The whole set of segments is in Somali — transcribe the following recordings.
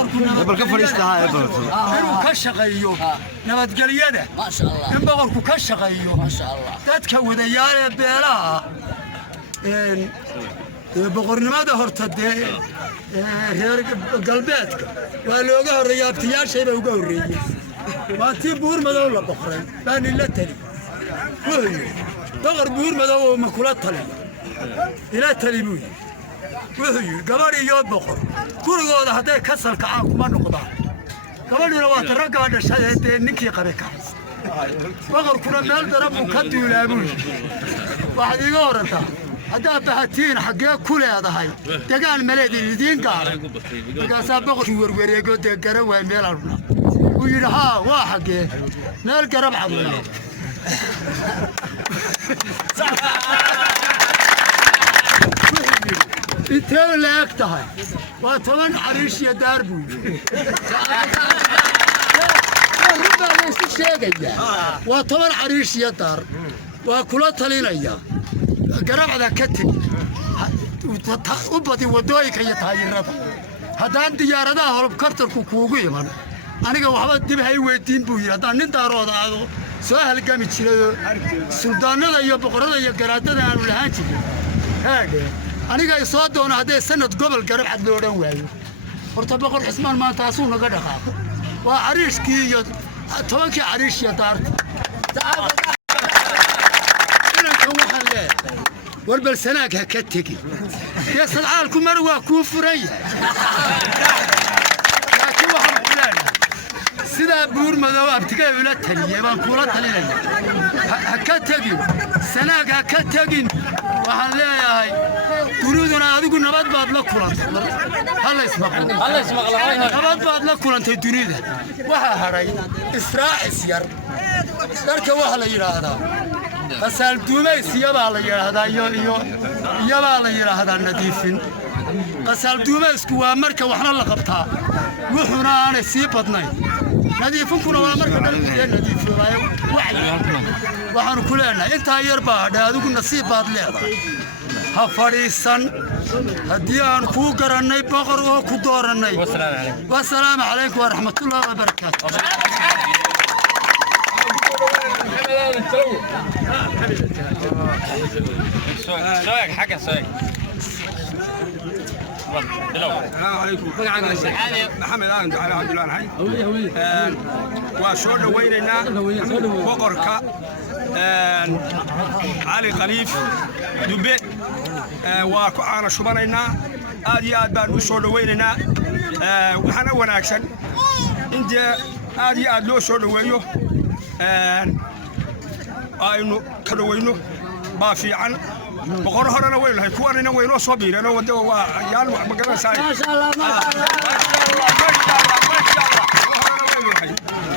boqorku inuu ka shaqeeyo nabadgelyada in boqorku ka shaqeeyo dadka wadayaal beelaha boqornimada horta dee reer galbeedka waa looga horreeyay abtiyaashayba uga horreeyay waa tii buur madow la boqoray baan ila tali boqor buur madow oo ma kula tali ila tali buu wuxuu gabadh iyo boqor gurigooda hadday ka salkacaan kuma noqdaan gabadhina waa ragga dhashay ninkii qabe ka boqorkuna meel darab uu ka duulaabuu waxaad iga horantaa haddaad bahatiin xaggee ku leedahay degaan maleedin idiin gaaray markaasaa boqorkii werwareego dee garan waay meel aruna uu yidhi haa waa xaggee meel garab caduna intee la eg tahay waa 10 cariish iyo daar buu waa 10 cariish iyo daar waa kula talinaya garabada ka tag u badi wadooyinka iyo taayirada haddaan diyaaradaha holub kartarku kuugu iman aniga waxba dib hay weydiin buu yidhi haddaan nin daarooda aado soo halgami jiray suldaanada iyo boqorada iyo garaadada aanu lahaan jirin haadhe aniga ay soo doono hadday sanad gobol garab cad loo dhan waayo horta boqor cismaan maanta asuu naga dhaqaaqo waa cariishkii iyo 10kii cariish iyo daarta inankan waxaan leeyahay warbal sanaag ha ka tegi dee sadcaalku mar waa kuu furan yahay laakiin waxaan ku leenahay sidaa buur madow abtigay ula taliyey baan kuula talinaya ha ka tegin sanaag ha ka tegin waxaan leeyahay duniduna adigu nabad baad la kulantay halla ismaqlo nabad baad la kulantay dunida waxaa haray israacis yar darka waxa la yidhaahdaa asaal duumaysiyabaa la yidhaahdaa iyobaa la yidhaahdaa nadiifin asaal duumaysku waa marka waxna la qabtaa wuxuuna aanay sii badnayn nadiifinkuna waa marka dhalkee nadiifiyaayo waxaanu ku leenahay intaa yar baa hadhay adigu nasiib baad leedahay ha fadhiisan haddii aan kuu garannay boqor oo ku doorannay wasalaamu calaykum waraxmatullaahi wabarakaatu محمد آدم دعالي عبد الله نحي وشورنا ويننا بقركا علي خليف دبي وكعانا شبانينا آدي بان وشورنا ويننا وحنا وناكسن انت آدي لو شورنا وينو aynu ka dhaweyno baa fiican boqor horena weynahay kuwanina weynoo soo biireen wada waa yaan wax magaranaysaa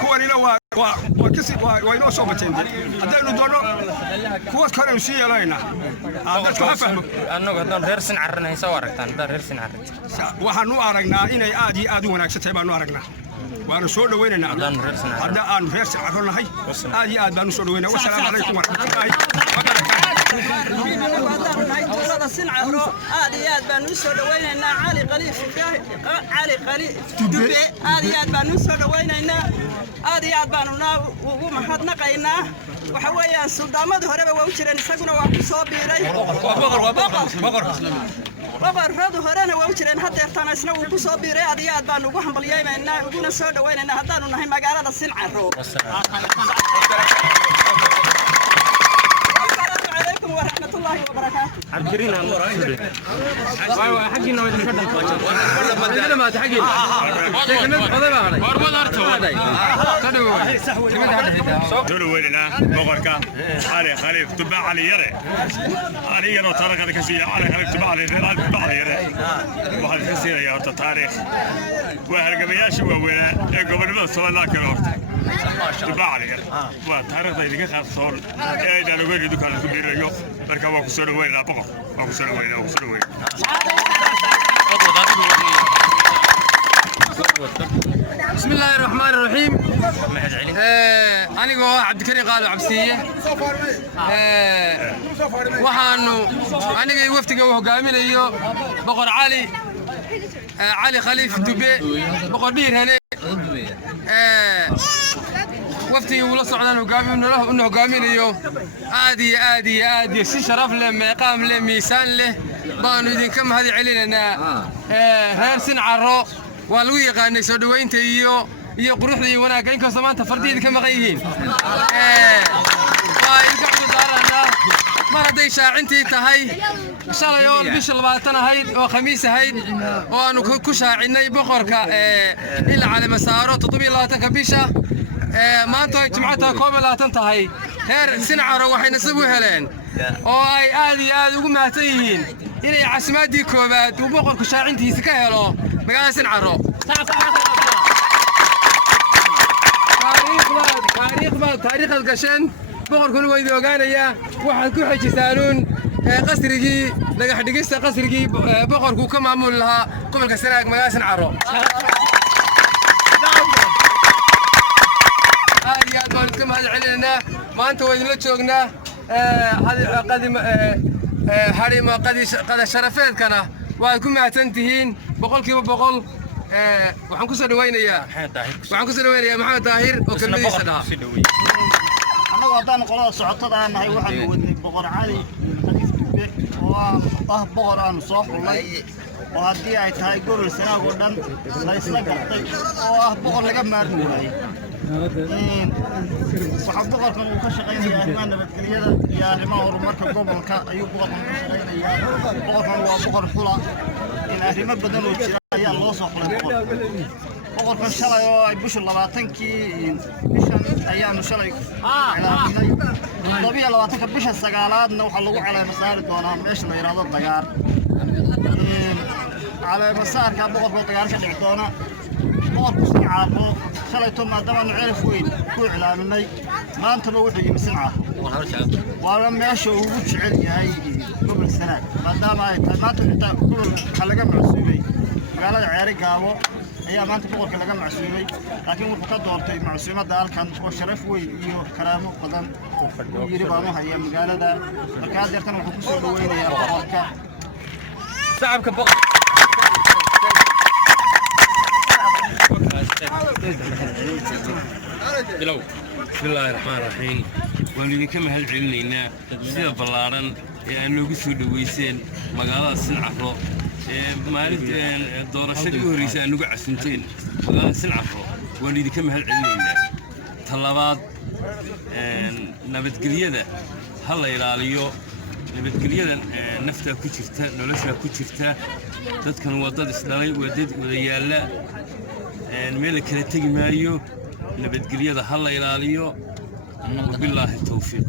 kuwanina waa kisi weynoo soo bateen haddaynu doono kuwas kale sii yeelayna dadku ha fahmo annagu haddaan reer sin carranahay soo aragtaan haddaan reer sin carranahay waxaanu aragnaa inay aad iyo aad u wanaagsan tahay baanu aragnaa وأنا سؤال ويننا هذا أنا فيرس عقلنا هاي هذه أنا بنو سؤال ويننا والسلام عليكم ورحمة الله وبركاته. السنعة هذه بنو سؤال ويننا علي خليف دبي هذه بنو سؤال ويننا هذه بنونا ومحطنا قينا وحويا السلطان ما ظهر بوجهنا سجنا وصابيري بقر رادو هرانا ووجرين حتى يرتانا سنو وصابيري هذه بنو وهم باليمين وقولنا سؤال ويننا هذا نحن مجال السنعة ورحمة الله وبركاته. عبدالكريم حقنا وين نقدم ولا ما تحقين دول ويننا بقركا علي خليف تبع علي يري علي يرو تاريخ هذا كسي علي خليف تبع علي يري واحد كسي يا تاريخ واحد قبياش وين قبل ما صار لك الوقت تبع علي وتاريخ ذي كان صار إذا نقول دكان كبير يو marka waa ku soo dhaweynaa boqor waa ku soo dhaweynaa بسم الله الرحمن الرحيم. أنا عبد الكريم قالوا عبسية. وحنو أنا جاي وفتي جوه قامين أيوه بقر علي خليفة دبي بقر دير هنا. وفتي ولا صعدان وقامين له إنه قامين أيوه عادي سي شرف له مقام له ميسان له بانو يدين كم هذه علينا هرسن عرو والو يقاني سو دوينta iyo quruxdii wanaag in kasta maanta fardiida ka maqan yihiin mar haday shaacintii tahay shalay oo bisha 20 ahayd oo khamiis ahayd oo aanu ku shaacinay boqorka ila calama saaro 27 bisha maanta ay jimcada 22 tahay heer sincaro waxayna soo heleen oo ay aad ugu mahadsan yihiin inay caasimada koobaad uu boqorku shaacintiisa ka helo magaalada sincaro تاريخ القشن بقر كل ويد وقانيا واحد كل حاجة سالون قصري لقى حد قصة قصري بقر كم عمل لها قبل كسرق مقاس عرو هذه قال كم هذا علينا ما أنت وين لا تشوقنا هذه قديم هذه ما قد شرفت كنا وكم تنتهين بقول كيف بقول waxaan ku soo dhaweynayaa maxamed daahir oo kelmadiisa dhaha anagoo haddaan qolada socotada aan nahay waxaan wadnay boqor cali khaliif dube oo boqor aan soo xullay oo haddii ay tahay gobol sanaag oo dhan la isla gartay oo boqor laga maarmi waayey waxaa boqorkan uu ka shaqaynayaa arrimaha nabadgelyada iyo arrimaha horumarka gobolka ayuu boqorkan ka shaqaynayaa boqorkan waa boqor xula in arrimo badan oo jira ayaa loo soo xulay boqorkan shalay oo ay bisha 20kii bishan ayaanu shalay ilaalinay 22ka bisha 9aadna waxa lagu caleema saari doonaa meesha la yiraahdo dagaar caleema saarka boqorka dagaar ka dhici doona boqorku si caabo shalay to maadaama cirif weyn ku ilaalinay maantaba wuxuu yimi sinca waa meesha ugu jecel yahay gobol sanaag maadaama ay tahay maanta inta gobol laga macsuumay magaalada ceeri gaabo ayaa maanta boqorka laga macsuumay laakiin wuxuu ka doortay macsuumada halkan oo sharaf weyn iyo karaamo badan oo yiri baan u hayaa magaalada marka adeertan wuxuu ku soo dhaweynayaa boqorka shacabka boqor بسم الله الرحمن الرحيم ولي كم هالعلنينا سيدا بلارن يعني نقصوا دويسين مقالة سنعفرو مالت دورشة يوريسان نقع سنتين مقالة سنعفرو ولي كم هالعلنينا طلبات نبت قريدة هلا يراليو نبت قريدة نفتها كتشفتا نولشها كتشفتا تذكر وضد إسلامي ودد وديالا ميل كلا تجي مايو نبت قريدة هلا يراليو وبالله التوفيق